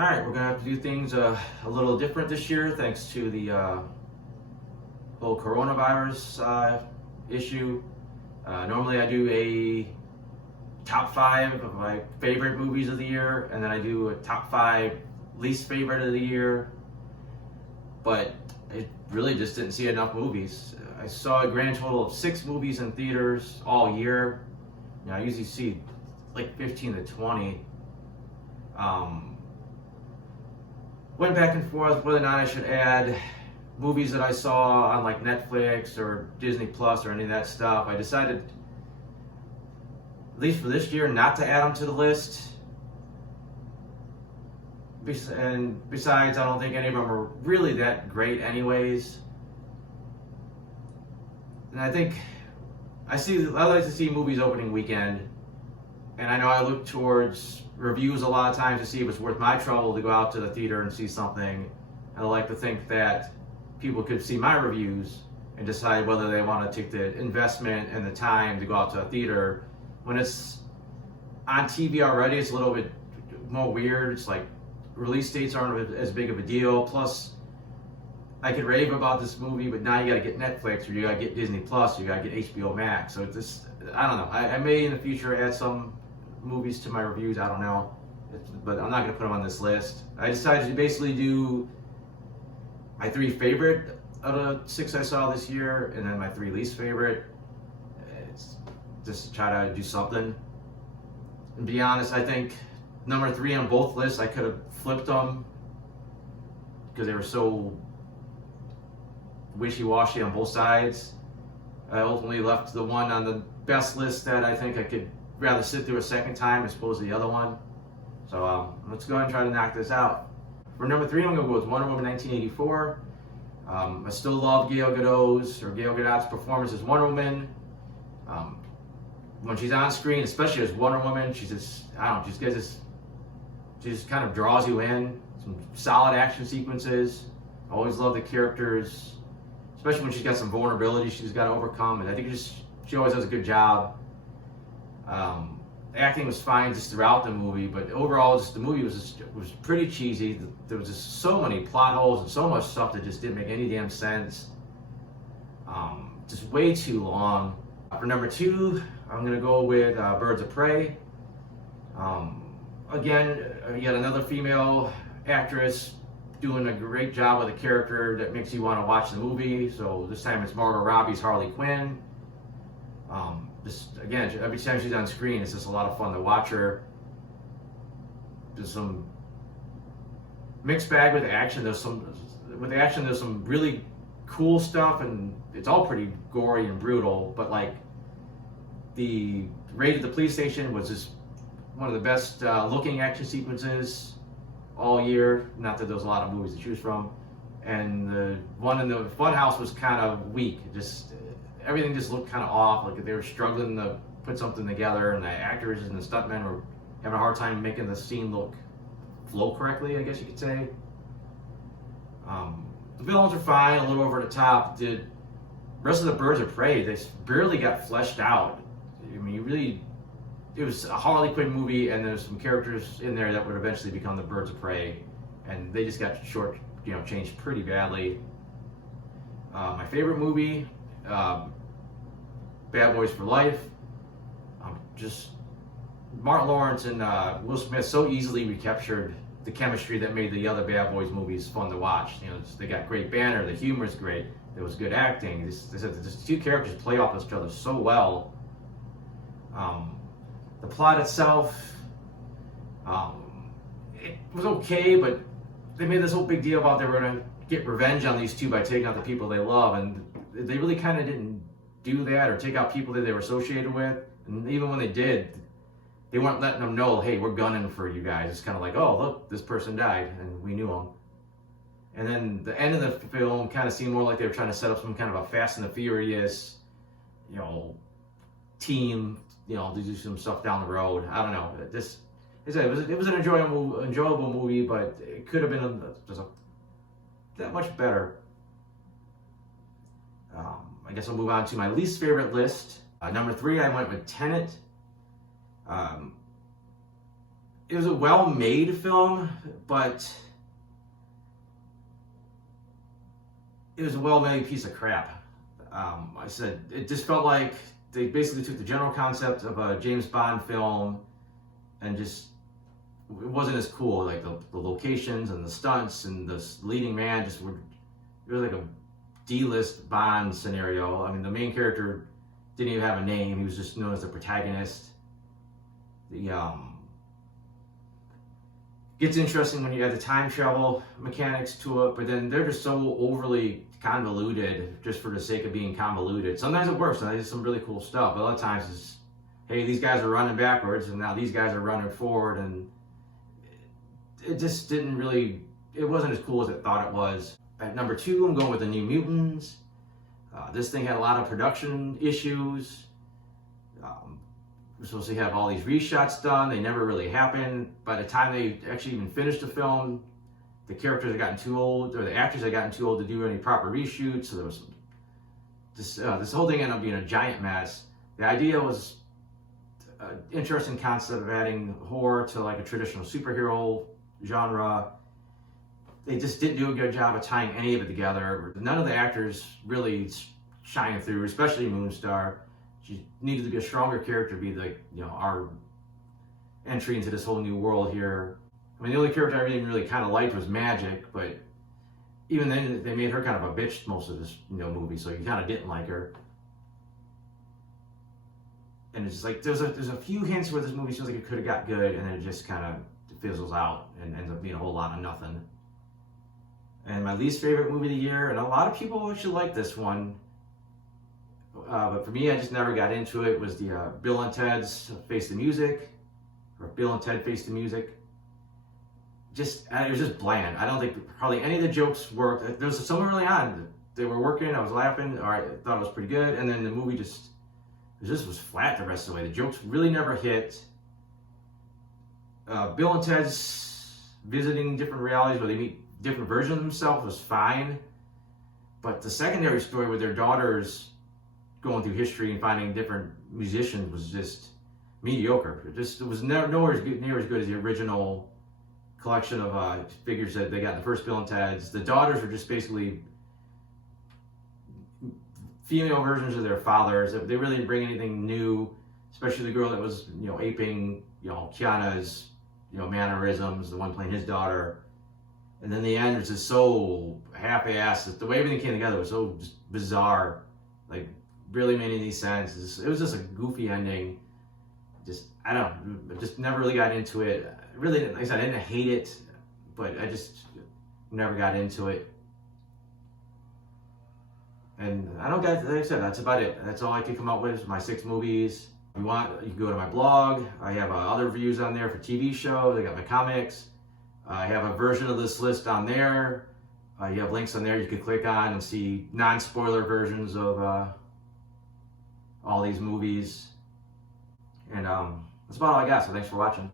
All right, we're gonna have to do things a little different this year, thanks to the whole coronavirus issue. Normally, I do a top five of my favorite movies of the year, and then I do a top five least favorite of the year. But I really just didn't see enough movies. I saw a grand total of 6 movies in theaters all year. I usually see like 15 to 20. Went back and forth whether or not I should add movies that I saw on like Netflix or Disney Plus or any of that stuff. I decided, at least for this year, not to add them to the list. And besides, I don't think any of them are really that great anyways. And I think I like to see movies opening weekend. And I know I look towards reviews a lot of times to see if it's worth my trouble to go out to the theater and see something. And I like to think that people could see my reviews and decide whether they want to take the investment and the time to go out to a theater. When it's on TV already, it's a little bit more weird. It's like release dates aren't as big of a deal. Plus, I could rave about this movie, but now you gotta get Netflix, or you gotta get Disney Plus, or you gotta get HBO Max. So it's just, I don't know. I may in the future add some movies to my reviews, I don't know, but I'm not going to put them on this list. I decided to basically do my 3 favorite out of 6 I saw this year, and then my 3 least favorite. It's just to try to do something. And be honest, I think number 3 on both lists, I could have flipped them because they were so wishy-washy on both sides. I ultimately left the one on the best list that I think I could rather sit through a second time as opposed to the other one. So let's go ahead and try to knock this out. For number 3, I'm going to go with Wonder Woman 1984. I still love Gal Gadot's performance as Wonder Woman. When she's on screen, especially as Wonder Woman, she's just, I don't know, she just kind of draws you in. Some solid action sequences. I always love the characters, especially when she's got some vulnerability she's got to overcome. And I think she always does a good job. Acting was fine just throughout the movie, but overall, just the movie was pretty cheesy. There was just so many plot holes and so much stuff that just didn't make any damn sense. Just way too long. For number 2, I'm gonna go with Birds of Prey. Again, yet another female actress doing a great job with a character that makes you want to watch the movie. So this time it's Margot Robbie's Harley Quinn. Just again, every time she's on screen, it's just a lot of fun to watch her. There's some mixed bag with action. There's some really cool stuff, and it's all pretty gory and brutal. But like the raid at the police station was just one of the best looking action sequences all year. Not that there was a lot of movies to choose from. And the one in the funhouse was kind of weak. Everything just looked kind of off, like they were struggling to put something together, and the actors and the stuntmen were having a hard time making the scene flow correctly, I guess you could say. The villains are fine, a little over the top. The rest of the Birds of Prey, they barely got fleshed out. I mean, it was a Harley Quinn movie, and there's some characters in there that would eventually become the Birds of Prey, and they just got changed pretty badly. My favorite movie, Bad Boys for Life. Just Martin Lawrence and Will Smith so easily recaptured the chemistry that made the other Bad Boys movies fun to watch. They got great banter, the humor is great, there was good acting. These 2 characters play off each other so well. The plot itself, it was okay, but they made this whole big deal about they were going to get revenge on these 2 by taking out the people they love, and they really kind of didn't do that or take out people that they were associated with. And even when they did, they weren't letting them know, hey, we're gunning for you guys. It's kind of like, oh, look, this person died, and we knew him. And then the end of the film kind of seemed more like they were trying to set up some kind of a Fast and the Furious, team, to do some stuff down the road. I don't know. It was an enjoyable movie, but it could have been that much better. I guess I'll move on to my least favorite list. Number 3, I went with Tenet. it was a well-made film, but it was a well-made piece of crap. I said it just felt like they basically took the general concept of a James Bond film and just it wasn't as cool. Like the locations and the stunts and the leading man just were. It was like a D-list Bond scenario. I mean, the main character didn't even have a name. He was just known as the protagonist. The gets interesting when you add the time travel mechanics to it, but then they're just so overly convoluted just for the sake of being convoluted. Sometimes it works, and there's some really cool stuff, but a lot of times it's, hey, these guys are running backwards, and now these guys are running forward, and it just didn't really, it wasn't as cool as it thought it was. At number 2, I'm going with the New Mutants. This thing had a lot of production issues. We're supposed to have all these reshots done. They never really happened. By the time they actually even finished the film, the characters had gotten too old, or the actors had gotten too old to do any proper reshoots. So there was this whole thing ended up being a giant mess. The idea was an interesting concept of adding horror to like a traditional superhero genre. They just didn't do a good job of tying any of it together. None of the actors really shined through, especially Moonstar. She needed to be a stronger character to be like, our entry into this whole new world here. I mean, the only character I really kind of liked was Magic, but even then they made her kind of a bitch most of this movie, so you kind of didn't like her. And it's just like there's a few hints where this movie feels like it could have got good, and then it just kind of fizzles out and ends up being a whole lot of nothing. And my least favorite movie of the year, and a lot of people actually like this one, but for me, I just never got into it, was the Bill and Ted's Face the Music, or Bill and Ted Face the Music. It was just bland. I don't think hardly any of the jokes worked. There was some early on, they were working, I was laughing, or I thought it was pretty good, and then the movie just was flat the rest of the way. The jokes really never hit. Bill and Ted's visiting different realities where they meet different versions of themselves was fine, but the secondary story with their daughters going through history and finding different musicians was just mediocre. It was nowhere near as good as the original collection of figures that they got in the first Bill and Ted's. The daughters were just basically female versions of their fathers. They really didn't bring anything new, especially the girl that was aping Keanu's mannerisms, the one playing his daughter. And then the end was just so half-assed. The way everything came together was so just bizarre. Like, really made any sense. It was just a goofy ending. I just never really got into it. Really, like I said, I didn't hate it, but I just never got into it. And I don't got, like I said, that's about it. That's all I could come up with, my 6 movies. If you want, you can go to my blog. I have other reviews on there for TV shows. I got my comics. I have a version of this list on there. You have links on there you can click on and see non-spoiler versions of all these movies. And that's about all I got, so thanks for watching.